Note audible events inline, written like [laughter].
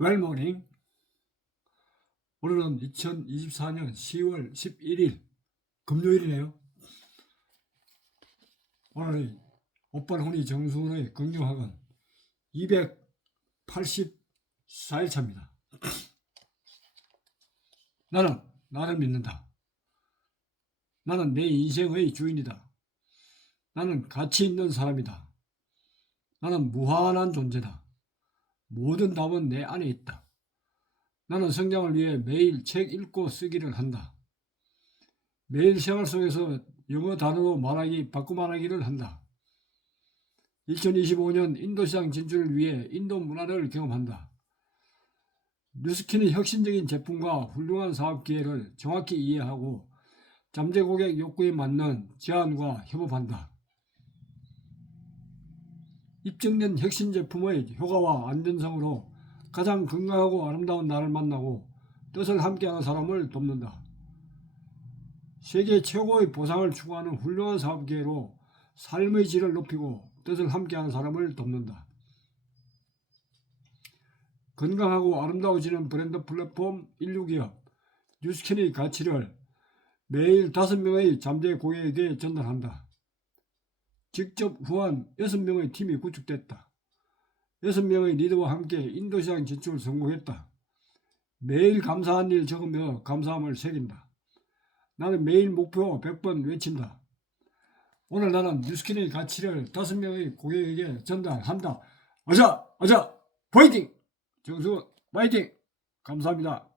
웰모닝 오늘은 2024년 10월 11일 금요일이네요. 오늘 오빠 혼이 정수훈의 긍정학은 284일 차입니다. [clears throat] 나는 나를 믿는다. 나는 내 인생의 주인이다. 나는 가치 있는 사람이다. 나는 무한한 존재다. 모든 답은 내 안에 있다. 나는 성장을 위해 매일 책 읽고 쓰기를 한다. 매일 생활 속에서 영어 단어로 말하기, 바꾸 말하기를 한다. 2025년 인도시장 진출을 위해 인도 문화를 경험한다. 뉴스킨의 혁신적인 제품과 훌륭한 사업 기회를 정확히 이해하고 잠재 고객 욕구에 맞는 제안과 협업한다. 입증된 혁신 제품의 효과와 안전성으로 가장 건강하고 아름다운 나를 만나고 뜻을 함께하는 사람을 돕는다. 세계 최고의 보상을 추구하는 훌륭한 사업 기회로 삶의 질을 높이고 뜻을 함께하는 사람을 돕는다. 건강하고 아름다워지는 브랜드 플랫폼 인류기업 뉴스킨의 가치를 매일 다섯 명의 잠재 고객에게 전달한다. 직접 후한 6명의 팀이 구축됐다. 6명의 리더와 함께 인도시장 진출을 성공했다. 매일 감사한 일 적으며 감사함을 새긴다. 나는 매일 목표 100번 외친다. 오늘 나는 뉴스킨의 가치를 5명의 고객에게 전달한다. 어자! 어자! 파이팅! 정수 파이팅! 감사합니다.